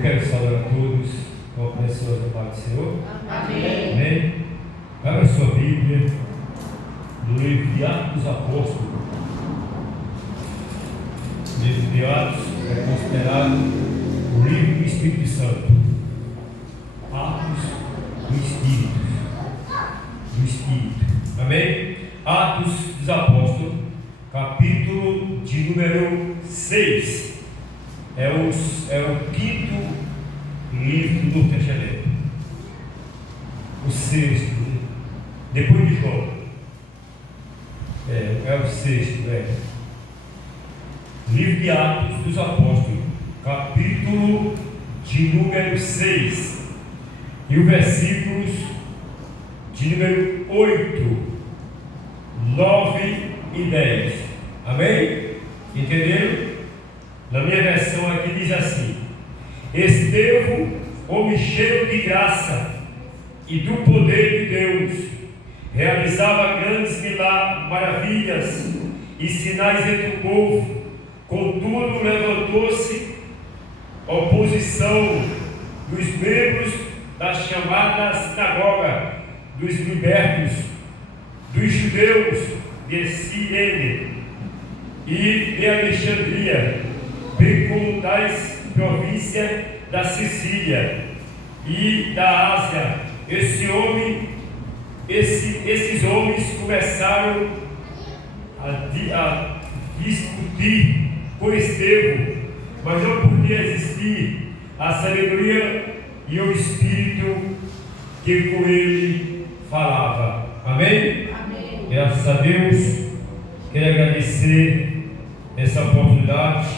quero saudar a todos com a preciosa paz do Senhor. Amém. Amém. Abra sua Bíblia no livro de Atos dos Apóstolos. O livro de Atos é considerado o livro do Espírito Santo. Atos do Espírito. Amém? Atos dos Apóstolos, capítulo de número 6. É o quinto livro do Novo Testamento. O sexto, depois de João. É o sexto, Livro de Atos dos Apóstolos, capítulo de número 6. E os versículos de número 8, 9 e 10. Amém? Entenderam? Na minha versão aqui diz assim: Estevão, homem cheio de graça e do poder de Deus, realizava grandes maravilhas e sinais entre o povo. Contudo, levantou-se oposição dos membros da chamada sinagoga dos libertos, dos judeus de Cirene e de Alexandria, bem como das províncias da Sicília e da Ásia. Esses homens começaram a discutir com Estevão, mas não podia existir a sabedoria e o Espírito que com ele falava. Amém? Amém. Graças a Deus. Quero agradecer essa oportunidade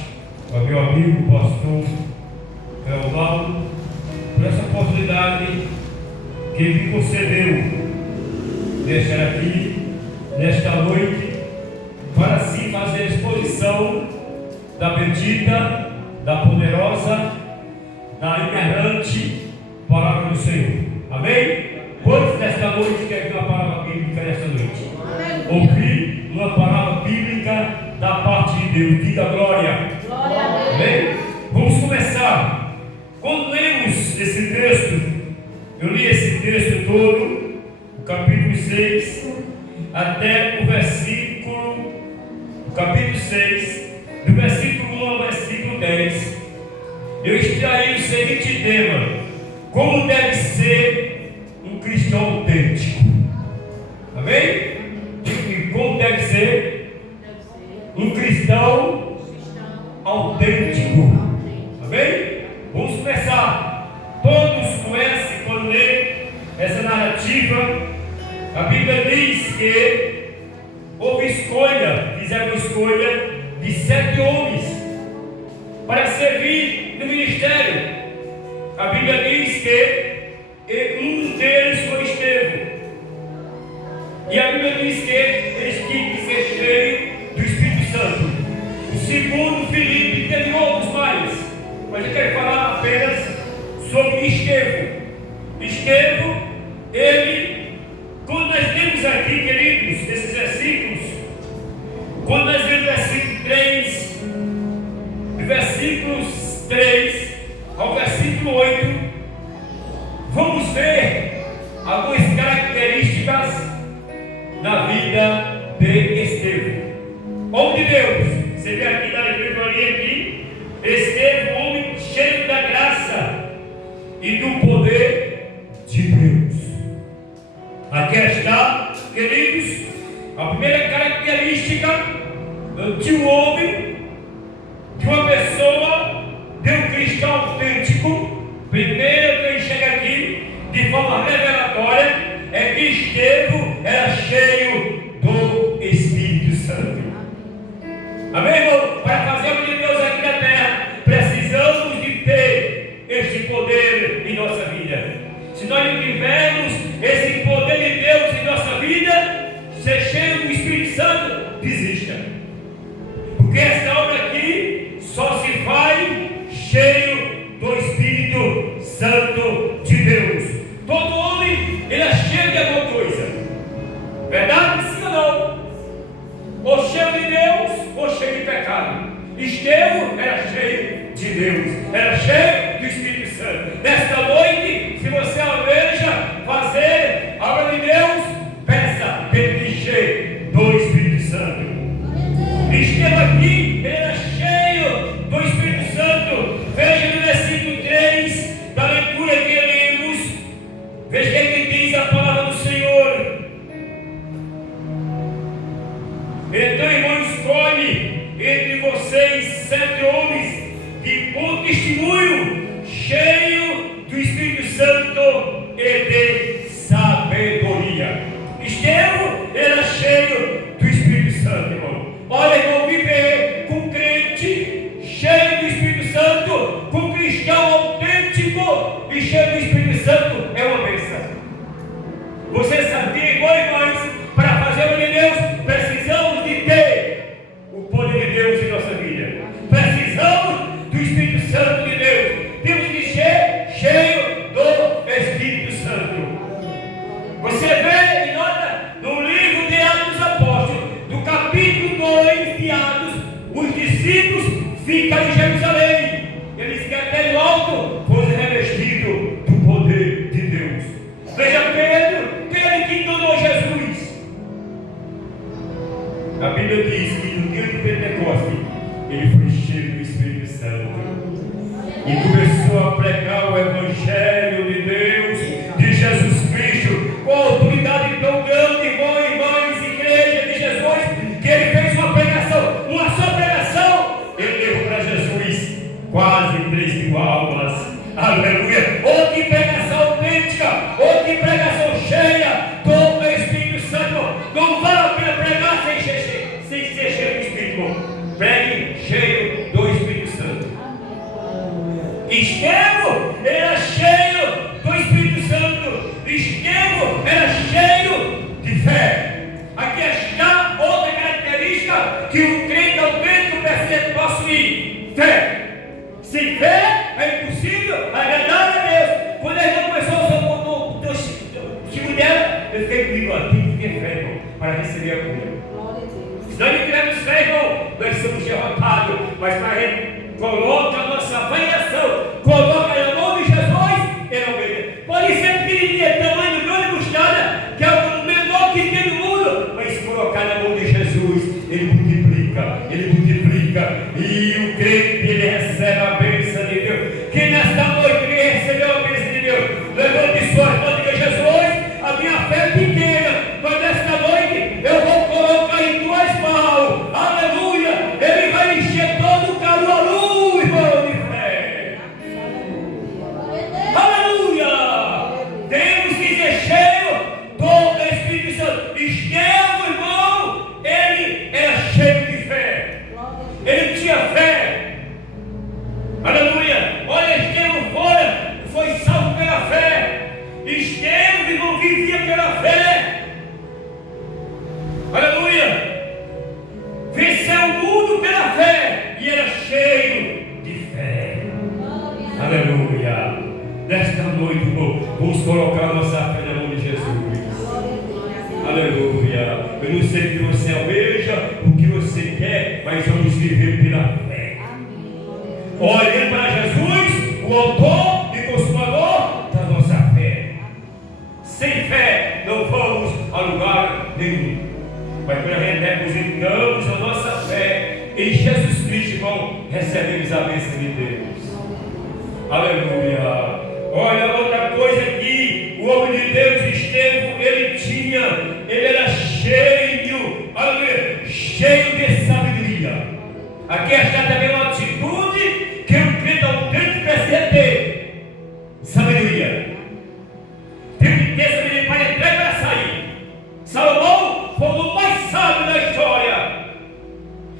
ao meu amigo pastor Leonardo por essa oportunidade que ele me concedeu de estar aqui nesta noite para assim fazer a exposição da bendita, da poderosa, da inerrante palavra do Senhor. Amém? Quantos nesta noite querem ver uma palavra bíblica nesta noite? Ouvir uma palavra bíblica da parte de Deus. Diga glória. Glória a Deus. Amém? Vamos começar. Quando lemos esse texto, eu li esse texto todo, o capítulo 6, até o capítulo 6, do versículo 1 ao versículo 10. Eu extraí o seguinte tema: como deve ser um cristão autêntico. Amém? E como deve ser um cristão autêntico. Amém? Vamos começar. Todos conhecem, quando lê essa narrativa, a Bíblia diz que houve fizeram escolha de 7 homens para servir no ministério. A Bíblia diz que um deles foi Estevão. E a Bíblia diz que eles tinham que ser cheios do Espírito Santo. O segundo, Filipe, teve outros mais. Mas eu quero falar apenas sobre Estevão. Estevão, quando nós lemos aqui, queridos, esses versículos, quando nós lemos versículo 3, do versículos 3 ao versículo 8, vamos ver algumas características na vida de Estevão. Homem de Deus, você vê aqui na escritoria aqui, Estevão, homem cheio da graça e do poder de Deus. Aqui está, queridos, a primeira característica de um homem, de uma pessoa, de um cristão autêntico. Primeiro que chega aqui de forma revelatória é que Estevão era cheio do Espírito Santo. Amém, irmão? Para fazer o de Deus aqui na terra, precisamos de ter este poder em nossa vida. Se nós não tivermos esse poder de Deus em nossa vida, ser cheio do Espírito Santo, desista. Porque esta obra aqui só se vai cheio do Espírito Santo de Deus. Todo homem, ele é cheio de alguma coisa. Verdade? Sim ou não? Ou cheio de Deus, ou cheio de pecado. Estevão era cheio de Deus, era cheio do Espírito Santo. Nesta noite, se você almeja fazer a obra de Deus, peça pelo encher do Espírito Santo. Esteve aqui, ele era cheio do Espírito Santo. Veja no versículo 3 da leitura que lemos. Veja o que diz a palavra do Senhor. Então, irmão, escolhe entre vocês 7 homens de bom testemunho, cheio do Espírito Santo e de sabedoria. Estevão era cheio do Espírito Santo, irmão. Olha, irmão, viver com crente cheio do Espírito Santo, com cristão autêntico e cheio do Espírito Santo é uma bênção. Você sabia, igual irmãos, para fazer o de Deus, precisamos de ter o poder de Deus em nossa vida. Precisamos do Espírito Santo de Deus. Temos que ser cheio do Espírito Santo. Você vê e nota no livro de Atos dos Apóstolos, no capítulo 2 de Atos, os discípulos ficam em Jerusalém. Eles que até no alto foram revestidos do poder de Deus. Veja Pedro que enganou Jesus. A Bíblia diz que no dia do Pentecostes ele foi cheio do Espírito Santo e começou a pregar o Evangelho de Deus, de Jesus Cristo, com a autoridade tão grande, irmãos, igreja de Jesus, que ele fez uma pregação, uma só pregação, ele levou para Jesus quase 3.000 almas. Aleluia! Ou que pregação autêntica, ou que pregação cheia do Espírito Santo. Não vale a pena pregar sem ser cheio do Espírito. Pregue cheio do Espírito Santo. Estevão era cheio do Espírito Santo. Estevão era cheio de fé. Aqui está outra característica que um crente autêntico precisa possuir: fé. Sem fé é impossível agradar a Deus. Quando a irmã começou o testigo dela, eu fiquei comigo, tem que ter fé, irmão, para receber a cura. Se nós não tivermos fé, irmão, nós somos derrotados. Mas para a gente coloca a nossa fé em ação, coloca no nome de Jesus, ele obedece. Pode ser pequenininha, tamanho do grão de mostarda, que é o menor que tem no mundo, mas se colocar na mão de Jesus, ele multiplica, e o crente, ele recebe a bênção de Deus. Que nesta noite ele recebeu a bênção de Deus, levante suas mãos e diga: Jesus, a minha fé é pequena, mas nesta noite eu vou colocar em tuas mãos, aleluia, ele vai encher todo o calor à luz, irmão, de fé, aleluia. Temos que ser cheio do Espírito Santo. Estevão, irmão, ele era cheio de fé, ele tinha fé, aleluia. Olha, Estevão foi salvo pela fé. Estevão, irmão, vivia pela fé, aleluia. Venceu o mundo pela fé e era cheio de fé, aleluia. Nesta noite, irmão, vamos colocar a nossa fé na mão de Jesus, aleluia. Eu não sei o que você almeja, o que você quer, mas vamos viver pela fé, olhando para Jesus, o autor e consumador da nossa fé. Sem fé não vamos a lugar nenhum. Mas quando depositamos a nossa fé em Jesus Cristo, irmão, recebemos a bênção de Deus, aleluia. Olha outra coisa aqui, o homem de Deus, Estevão, ele era cheio, aleluia, cheio de sabedoria. Aqui está também uma atitude que um crente autêntico precisa ter: sabedoria. Tem que ter sabedoria para entrar e para sair. Salomão foi o mais sábio da história.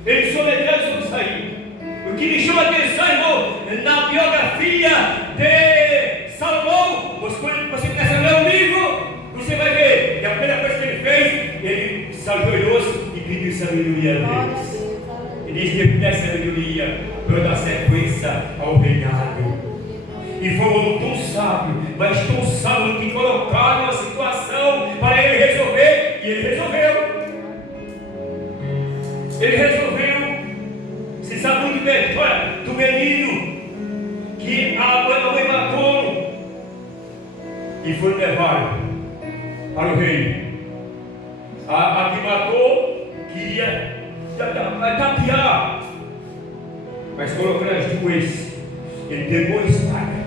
Ele soube entrar e soube sair. O que me chama a atenção, irmão, na biografia de Salomão, você começa a ler o livro, você vai ver que a primeira coisa que ele fez, ele se ajoelhou e pediu sabedoria a Deus. Ele disse que ele pudesse sabedoria para dar sequência ao reinado. E foi um homem tão sábio, mas tão sábio, que colocaram uma situação para ele resolver, e ele resolveu. Ele resolveu. Você sabe muito bem a história do menino que a mãe e foram levados para o rei. A que matou queria tapear, mas colocando as duas, ele pegou a espada.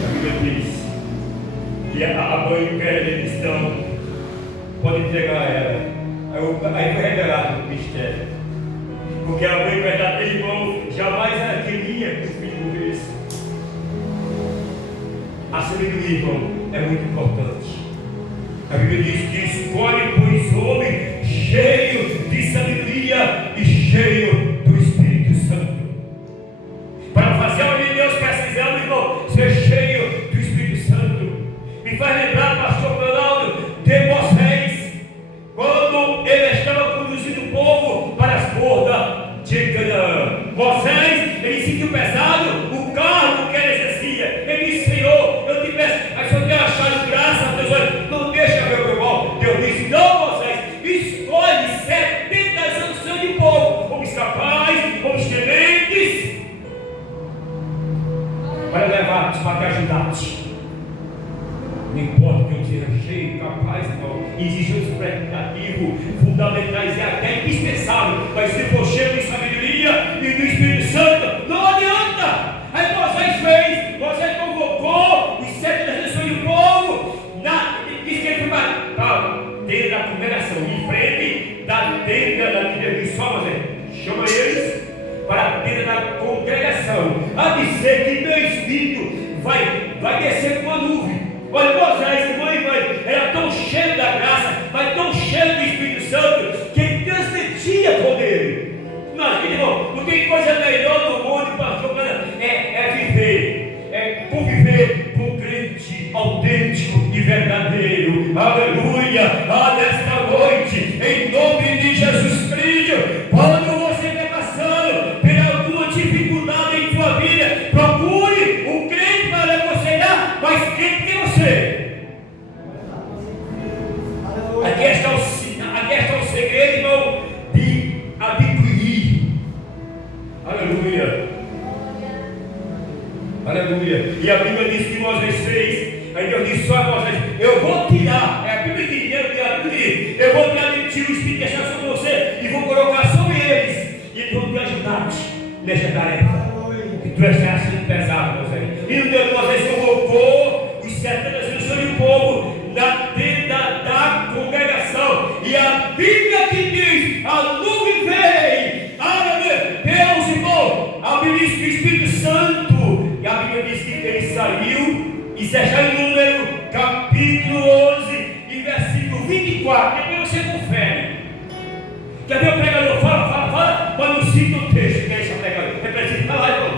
E a Bíblia diz que a mãe pede, eles não pode entregar ela. Aí foi revelado o mistério, porque a mãe verdadeira, irmão, jamais ela queria que o filho morresse. A sabedoria, irmão, é muito importante. A Bíblia diz que escolhe, pois, homem cheio de sabedoria e cheio do Espírito Santo. Para fazer o que Deus precisamos, irmão, ser cheio do Espírito Santo. Me faz lembrar, pastor Ronaldo, de Moisés, quando ele estava conduzindo o povo para as bordas de Canaã. Moisés, ele sentiu pesado o cargo que ele exercia. Ele disse: Senhor, eu te peço, mas se eu tenho achado graça aos teus olhos, não deixa ver o meu mal. Deus disse: não, Moisés, escolhe 70 anos de povo, homens capazes, homens tementes, para levar-te, para te ajudar-te. Não importa que eu seja cheio, capaz, irmão, existe um expectativo fundamentais e até indispensável, mas se for cheio de sabedoria e do Espírito Santo, não adianta. Aí Moisés convocou os 7 nações do povo, diz que ele foi para a tenda da congregação, em frente da tenda da missão, chama eles para a tenda da congregação, a dizer que meu Espírito vai descer com uma nuvem. Olha, Moisés, mãe, era tão cheio da graça, mas tão cheio do Espírito Santo, que ele transmitia poder. Imagina, irmão, não tem coisa melhor no mundo, pastor, conviver com um crente autêntico e verdadeiro. Aleluia! Nesta noite, em nome de Jesus Cristo, quando você está passando por alguma dificuldade em sua vida, procure um crente para lhe aconselhar, mas crente que você. Aqui está o segredo, irmão, de adquirir. Aleluia. Aleluia. E a Bíblia diz que Moisés fez. Aí Deus disse: só a Moisés, eu vou tirar. É a Bíblia diz, eu vou tirar o Espírito que sobre você e vou colocar sobre eles. E eles vão te ajudar nessa tarefa. Que tu estás sendo pesado, Moisés. E o Deus Moisés convocou os 70 anos do povo na tenda da congregação. E a Bíblia que diz: a nuvem veio. Aleluia. Deus, irmão, a Bíblia diz que o Espírito Santo. E a Bíblia diz que ele saiu, e isso está em Número, capítulo 11, e versículo 24. Depois você confere. Quer ver o pregador? Fala, mas não cita o texto. Deixa o pregador. É preciso falar, irmão.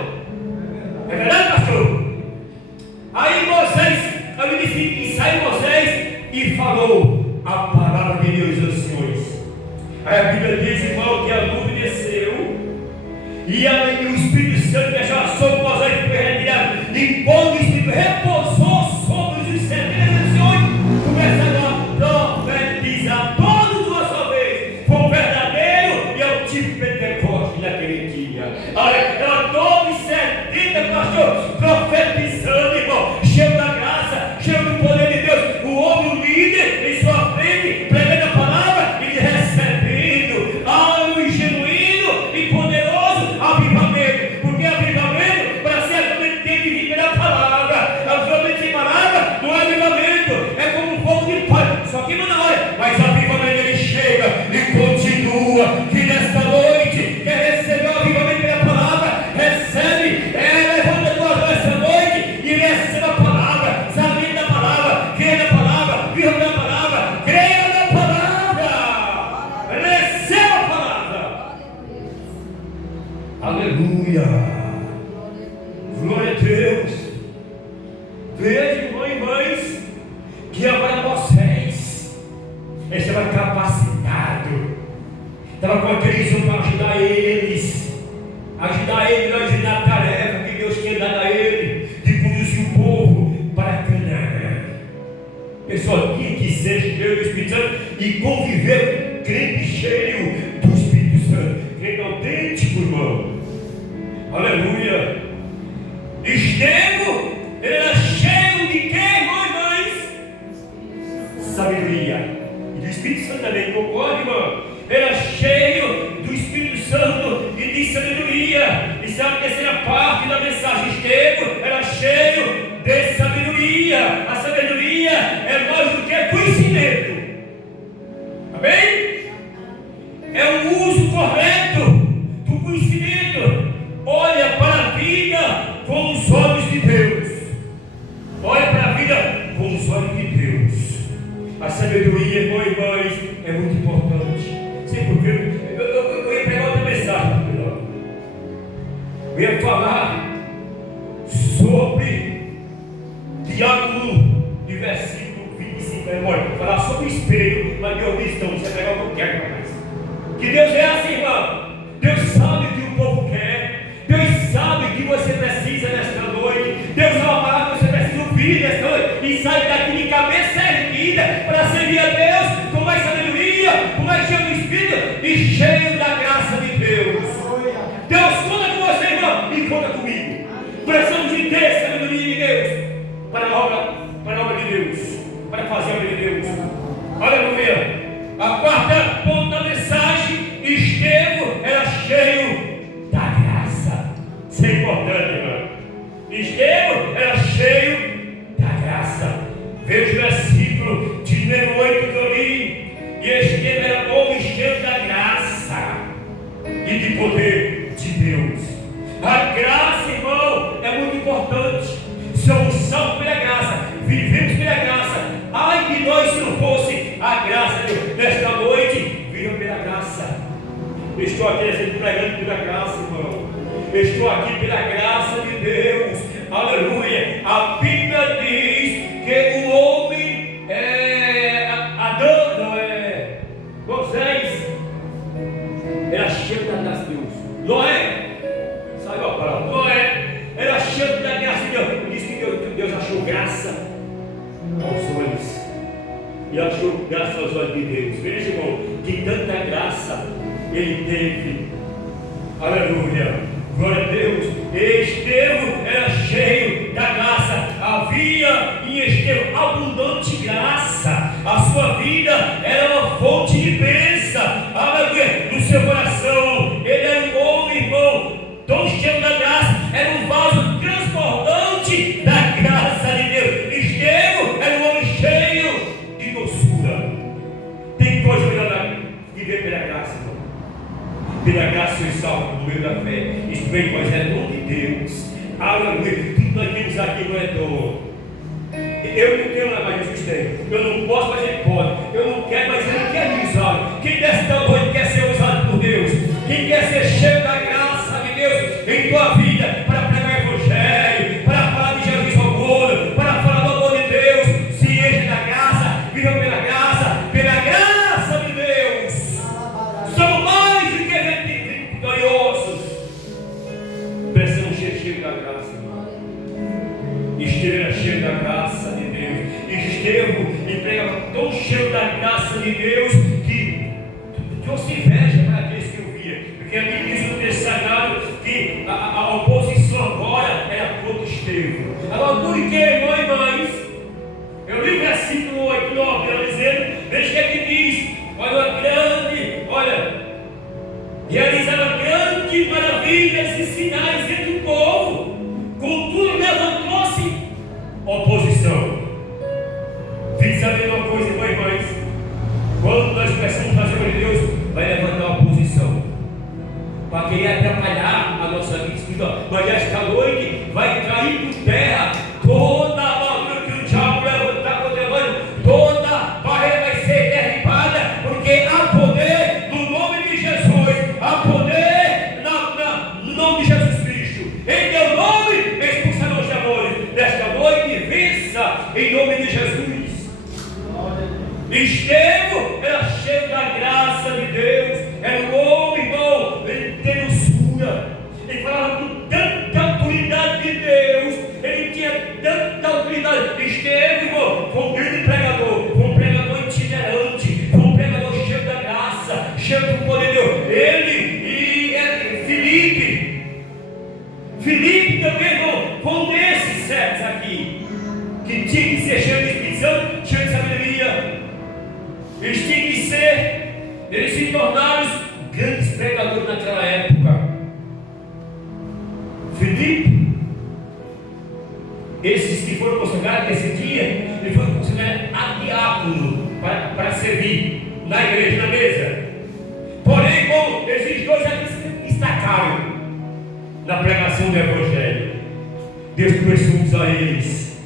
É verdade, pastor? Aí Moisés, a Bíblia diz que saiu Moisés e falou a palavra de Deus aos senhores. Aí a Bíblia diz, irmão, que a nuvem desceu. E o Espírito Santo que já sobre Moisés foi retirado. E quando o Espírito repousou sobre os 70 nações, começaram a profetizar todos de uma só vez. Foi um verdadeiro e autivo Pentecoste naquele dia. Era todos 70 pastores profetizando, irmão, cheio da graça, cheio do poder de Deus. O homem, o líder, em sua frente, pregando a palavra e recebendo algo genuíno e poderoso avivamento. Porque avivamento, para ser avivamento, tem que viver a palavra. Avivamento sem palavra não é avivamento, é como um fogo de palha, só que não é. Mas avivamento ele chega e continua. Que nesta noite quer receber o avivamento pela palavra, recebe, levanta a tua mão essa noite e recebe a palavra, sabe da palavra, creia na palavra, viva na palavra, creia na palavra, receba a palavra. Aleluia. Glória a Deus. Veja, irmão e mães, que agora vocês estavam capacitados, estavam com a visão para ajudar eles na tarefa que Deus tinha dado a ele, de conduzir o povo para Canaã. Pessoal, quem quiser cheio do Espírito Santo e conviver com crente cheio do Espírito Santo, crente autêntico, irmão. Aleluia. Estevão, ele era cheio de Aleluia, irmãos, é muito importante. Sim, porque eu ia pegar outra mensagem. Eu ia falar sobre Tiago 1, de versículo 25. Olha, vou falar sobre o espelho, mas Deus diz: não, você pegar o que eu quero, rapaz. Que Deus é assim, irmão. Deus sabe o que o povo quer. Deus sabe o que você precisa nesta noite. Deus é uma palavra que você precisa ouvir nesta noite. E sai daqui de cabeça erguida para servir a Deus com mais sabedoria, com mais cheio do Espírito e cheio da graça de Deus. Deus conta com você, irmão, e conta comigo. Precisamos de ter sabedoria de Deus para a obra de Deus, para fazer a obra de Deus. Aleluia. A quarta ponto da mensagem: Estevão era cheio da graça. Isso é importante, irmão. Estevão era cheio da graça. Veja o versículo de número 8 que eu li. E Estevão era homem cheio da graça e de poder de Deus. A graça, irmão, é muito importante. Somos salvos pela graça, vivemos pela graça. Ai de nós se não fosse a graça de Deus. Nesta noite, vivam pela graça. Estou aqui sempre pregando pela graça, irmão. Estou aqui pela graça de Deus. Aleluia. A Bíblia diz que o homem Adão, não é? Moisés era cheio da graça de Deus. Noé, saiu a palavra. Noé era cheio da graça de Deus. Diz que Deus achou graça aos olhos. E achou graça aos olhos de Deus. Veja, irmão, que tanta graça ele teve. Aleluia. Glória a Deus. Estevão era cheio da graça. Havia em Estevão abundante graça. A sua vida era uma fonte de bênção. Aleluia. No seu coração, ele era um homem, irmão, tão cheio da graça. Era um vaso transbordante da graça de Deus. Estevão era um homem cheio de doçura. Tem coisa melhor que viver pela graça, irmão. Pela graça sois salvos no meio da fé. Isto vem, mas é dom de Deus. Aleluia. Tudo nós temos aqui não é dom. Eu não tenho nada, mas Jesus tem. Eu não posso, mas Ele pode. Eu não quero, mas Ele quer me usar. Quem desta noite quer ser usado por Deus? Quem quer ser cheio da graça de Deus em tua vida para pregar o Evangelho, para falar de Jesus ao mundo, para falar do amor de Deus? Se enche da graça, viva pela graça de Deus. Somos mais do que vitoriosos. Precisamos ser cheios da graça. Estevão era cheio da graça de Deus. Estevão pregava tão cheio da graça de Deus que trouxe inveja para aqueles que eu via. Porque a Bíblia diz no texto sagrado que a oposição agora era contra Estevão. Agora, por que, irmão e mães? Eu li o versículo 8, 9, ela dizendo, veja o que ele diz. Realizava grandes maravilhas e sinais entre o povo. Contudo, levantou-se oposição. Fique sabendo uma coisa, irmão e mães. Quando nós precisamos fazer o de Deus, vai levantar oposição para querer atrapalhar a nossa vida espiritual. Mas esta noite vai cair por terra toda a armadura que o diabo levantar contra nós. Toda barreira vai ser derribada, porque há poder no nome de Jesus. Há poder no nome de Jesus Cristo. Em teu nome expulsarão os demônios. Nesta noite vença em nome de Jesus. Estevão era cheio da graça de Deus. Era um homem, irmão, ele tem doçura. Ele falava com tanta autoridade de Deus. Ele tinha tanta autoridade. Estevão, irmão, foi um grande pregador. Foi um pregador itinerante. Foi um pregador cheio da graça, cheio do poder de Deus. Ele e Filipe também, irmão, foi um desses servos aqui, que tinha que ser cheio de Espírito Santo, cheio de sabedoria. Eles tinham que ser, eles se tornaram grandes pregadores naquela época. Filipe, esses que foram consagrados nesse dia, ele foi consagrado a diácono para servir na igreja, na mesa. Porém, como esses dois aqui se destacaram na pregação do Evangelho, Deus começou a usar eles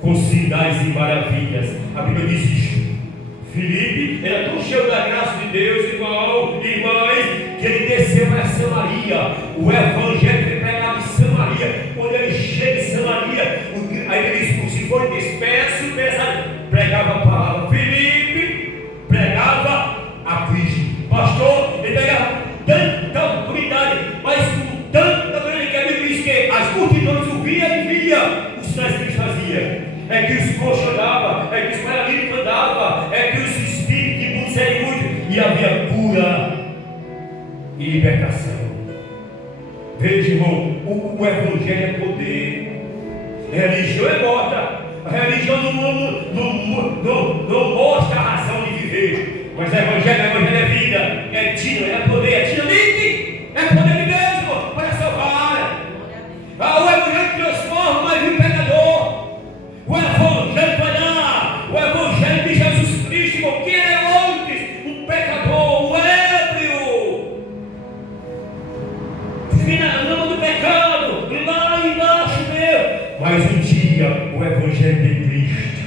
com sinais e maravilhas. A Bíblia diz isto. Filipe era tão cheio da graça de Deus, irmão, irmãs, que ele desceu para Samaria. O evangelho foi pregado em Samaria. Quando ele chega em Samaria, aí ele diz: se for disperso, pregava a palavra. Filipe pregava a Cristo. Pastor, ele pregava tanta autoridade, mas com tanta autoridade que a Bíblia diz que as multidões ouviam e viam os sinais que ele fazia. É que os coxos andavam, é que os paralíticos andavam, é que os espíritos de muitos eram muitos, e havia cura e libertação. Veja, irmão, o evangelho é poder. A religião é morta. A religião não mostra a razão de viver. Mas o evangelho é vida, é tiro, é poder, é dinamite, é poder de Deus, irmão, para salvar. O evangelho transforma mais um pecador. O evangelho vai dar, o evangelho de Jesus Cristo, porque ele é antes um pecador, um ébrio, não do pecado, lá embaixo meu. Mas um dia o evangelho de Cristo,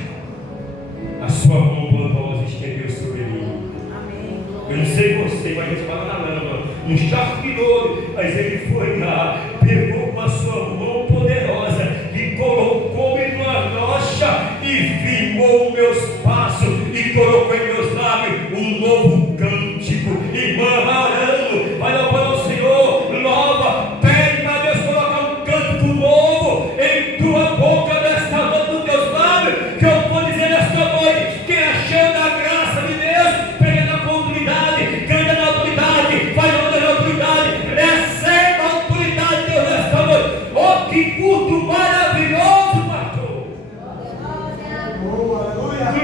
a sua mão bondosa estendeu sobre mim. Amém. Eu não sei você, mas ele fala na lama, no charco de ouro, mas ele foi lá, pegou com a sua mão poderosa e colocou-me numa rocha e firmou meus passos e colocou em meus lábios um novo cântico. Irmã, orando, vai louvar o Senhor, louva, pede para Deus colocar um cântico novo em tua boca nesta noite, nos teus lábios, que eu vou dizer nesta noite: quem é cheio da graça de Deus, pega na autoridade, canta na autoridade, vai na autoridade, receba a autoridade de Deus nesta noite. Oh, que culto maravilhoso, pastor!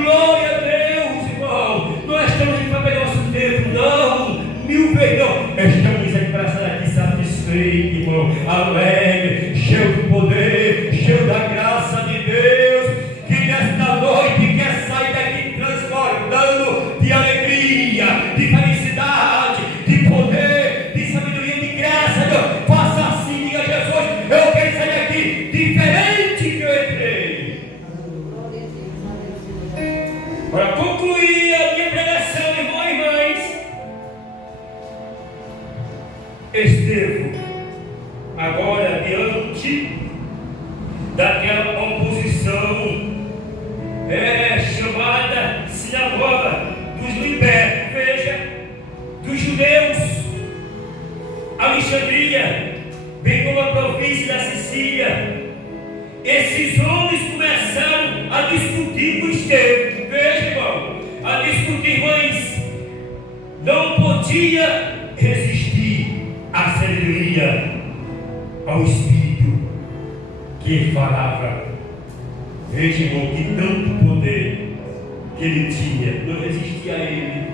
Glória a Deus, irmão. Nós estamos aqui para pegar nosso tempo, não, mil vezes não. Estamos aqui para sair aqui satisfeitos, irmão, alegre, cheio do poder, cheio da graça de Deus, que nesta noite quer sair daqui transbordando de alegria, de felicidade, de poder, de sabedoria, de graça. Deus, faça assim, diga: Jesus, eu quero sair daqui diferente que eu entrei. Para concluir a minha pregação, irmãos e irmãs, Estevão, agora diante daquela oposição chamada sinagoga dos libertos, veja, dos judeus, Alexandria, bem como a província da Sicília, esses homens começaram a discutir com Estevão. Veja, irmão, a discutir, mas não podia resistir à sabedoria, ao Espírito que falava. Veja, irmão, que tanto poder que ele tinha, não resistia a ele.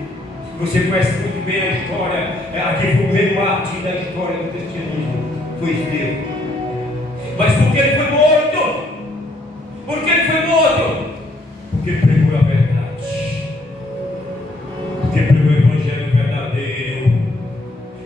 Você conhece muito bem a história, aqui foi o rei Martim da história do testemunho, foi Estevão. Mas por que ele foi morto? Por que ele foi morto? Porque pregou a verdade, porque pregou o evangelho verdadeiro.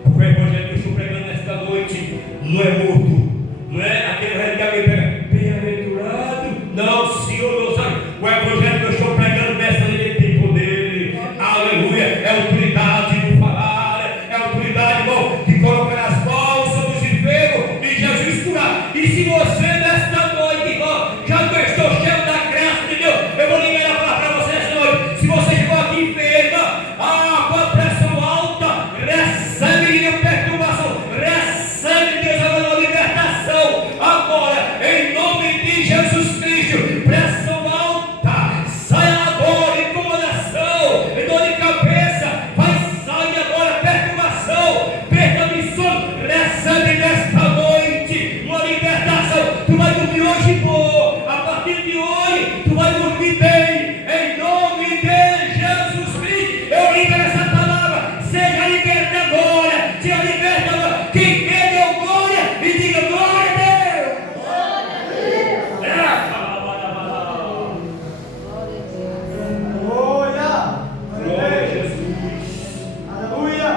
Porque o evangelho que eu estou pregando nesta noite não é morto, não é aquele evangelho que pega bem-aventurado, não, Senhor, não sabe. O evangelho que eu estou pregando nesta noite tem poder, aleluia, é autoridade no falar, é autoridade, irmão, de colocar as mãos sobre os enfermos e Jesus curar. E se você nesta noite, irmão, já que eu estou cheio da graça de Deus, eu vou liberar a palavra para você esta noite. Se você chegou aqui enferma, com a pressão alta, recebe a perturbação, recebe Deus agora a libertação, agora, em nome de Jesus Cristo. Pressão alta, sai agora, incomodação, dor de cabeça, vai sair agora, perturbação, perda de sono, recebe nesta noite uma libertação. Tu vai dormir hoje bom, a partir de hoje tu vai dormir bem, em nome de Jesus Cristo. Eu libero essa palavra, seja liberta agora, seja liberta agora. Quem quer deu glória e diga glória a Deus. Glória a Deus. Glória a Jesus. Aleluia.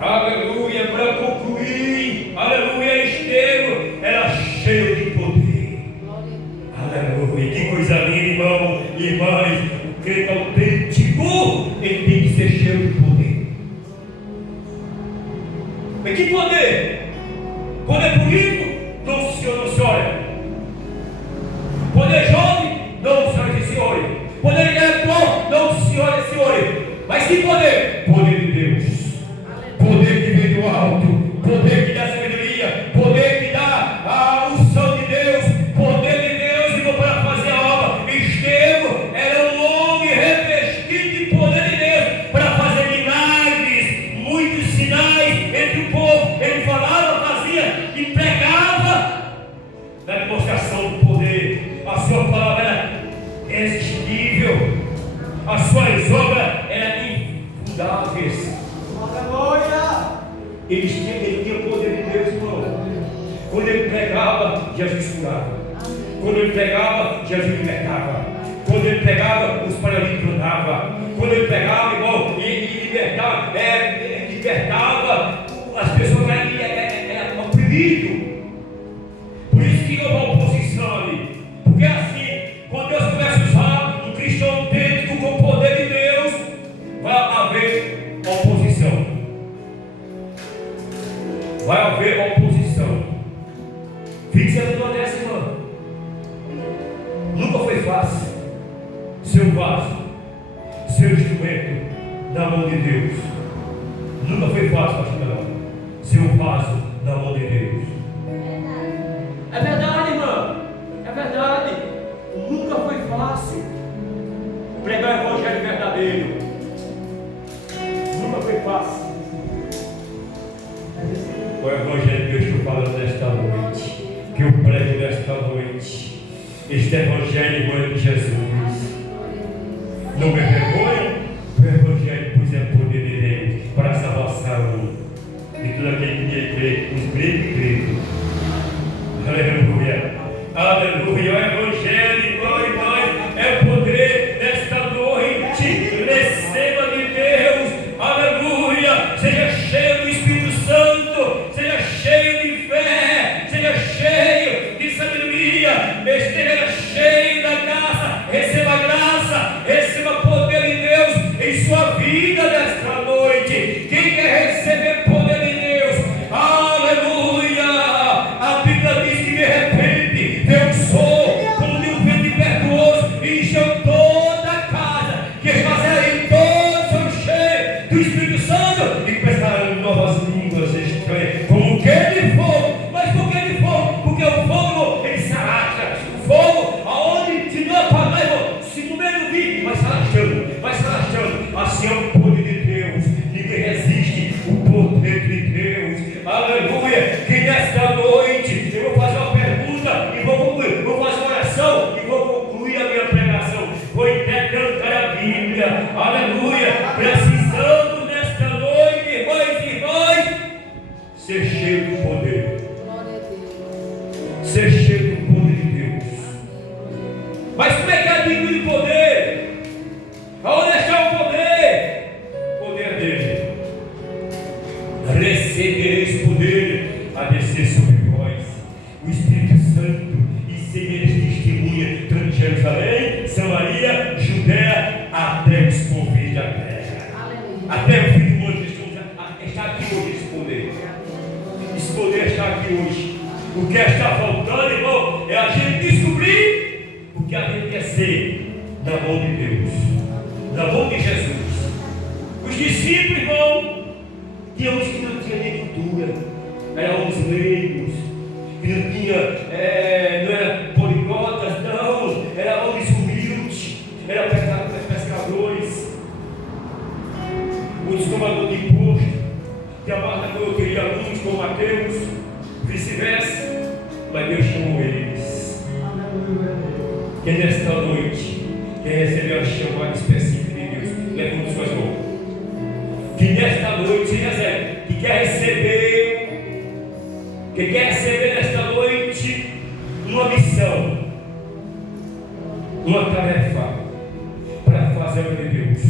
Aleluia. Para concluir, aleluia, Estevão era cheio de poder. Jesus curava. Quando ele pregava, Jesus libertava. Quando ele pegava, os paralíticos andavam. Quando ele pegava, irmão, e libertava, libertava as pessoas que eram oprimidas. Por isso que houve uma oposição ali. Porque assim, quando Deus começa a usar um cristão autêntico com o poder de Deus, vai haver oposição. Vai haver oposição. Fique sabendo dessa, irmão. Nunca foi fácil. Seu vaso, seu instrumento na mão de Deus. Nunca foi fácil, pastor Carol. Seu vaso na mão de Deus. É verdade, irmão. É verdade. Nunca foi fácil pregar o evangelho verdadeiro. Nunca foi fácil. O evangelho que eu estou falando nesta noite, que eu prego nesta noite, este evangelho, irmão de Jesus. Não me vergonha, o evangelho, pois é o poder de Deus para a salvação de todo aquele que crê, os crentes. Aleluia, aleluia. O evangelho, irmão, é o poder desta noite. Receba de Deus, aleluia. Seja cheio do Espírito Santo, seja cheio de fé, seja cheio de sabedoria, esteja cheio da graça. Receba graça, receba poder de Deus em sua vida nesta noite. Quem quer receber poder de Deus, aleluia. A Bíblia diz que de repente veio um som como de um vento impetuoso e encheu toda a casa, que fazerem todos são cheios do Espírito Santo e começaram novas línguas estranhas, como que de fogo. Mas por que de fogo? Porque o fogo ele se arrasta. O fogo, aonde se não apagar, se no meio do vídeo, vai se arrastando, vai se arrastando. Assim é o poder de Deus. Ninguém resiste o poder de Deus. Aleluia. Que nesta noite eu vou fazer uma pergunta e vou concluir, vou fazer uma oração e vou concluir a minha pregação. Vou intercantar a Bíblia. Aleluia. Precisamos nesta noite, irmãos, ser cheio do poder. Ser cheio do poder de Deus. Mas como é que adquire o poder? Aonde está o poder? O poder dele. Recebereis poder a descer sobre vós, o Espírito Santo, e sereis testemunha tanto de Jerusalém, Samaria, Judéia, até os confins da terra. Até o fim do mundo. Está aqui hoje esse poder. Esse poder está aqui hoje. O que está faltando, irmão, é a gente descobrir o que a gente quer ser na mão de Deus, na mão de Jesus. Os discípulos, irmão, tinham uns que não tinham nem cultura, eram uns leigos, que não tinham, não eram poliglotas, não, eram homens humildes, eram pescadores, muitos tomadores de imposto, que a barra não queria alunos como Mateus, vice-versa. Mas Deus chamou eles. Que nesta noite, quem recebeu a chamada específica de Deus, levante suas mãos. Que nesta noite, que quer receber nesta noite uma missão, uma tarefa para fazer o de Deus.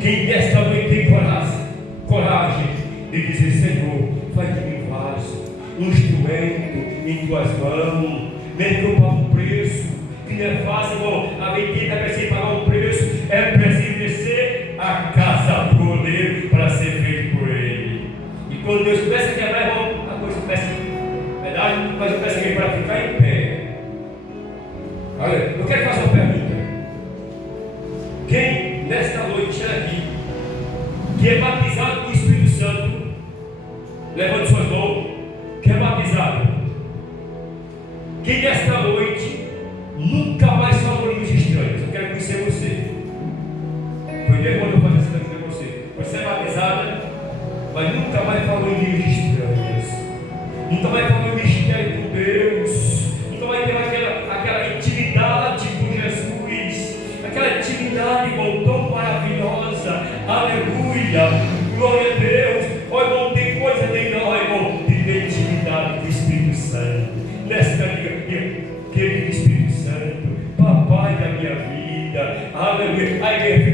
Quem nesta noite tem coragem de dizer: Senhor, faz de mim vaso, um instrumento em tuas mãos, nem que eu pague um preço, que não é fácil, irmão. A medida precisa pagar um preço, é preciso descer a casa do oleiro para ser feito por ele. E quando Deus começa a quebrar, irmão, a coisa começa, verdade? A coisa começa a vir para ficar em pé. Olha, eu quero fazer uma pergunta. Quem nesta noite está aqui, que é batizado com o Espírito Santo, levante suas mãos. Que é batizado. Quem nesta noite nunca mais falou línguas estranhas? Eu quero conhecer você. Foi Deus quando eu fazer essa pergunta para você. Você é batizada, mas nunca mais falou em línguas estranhas. Nunca mais falou em mistério com Deus. Nunca mais teve aquela intimidade com Jesus. Aquela intimidade, irmão, tão maravilhosa. Aleluia. Glória a Deus. Olha, irmão, tem coisa nem não, irmão, de ter intimidade com o Espírito Santo. Aleluia. A igreja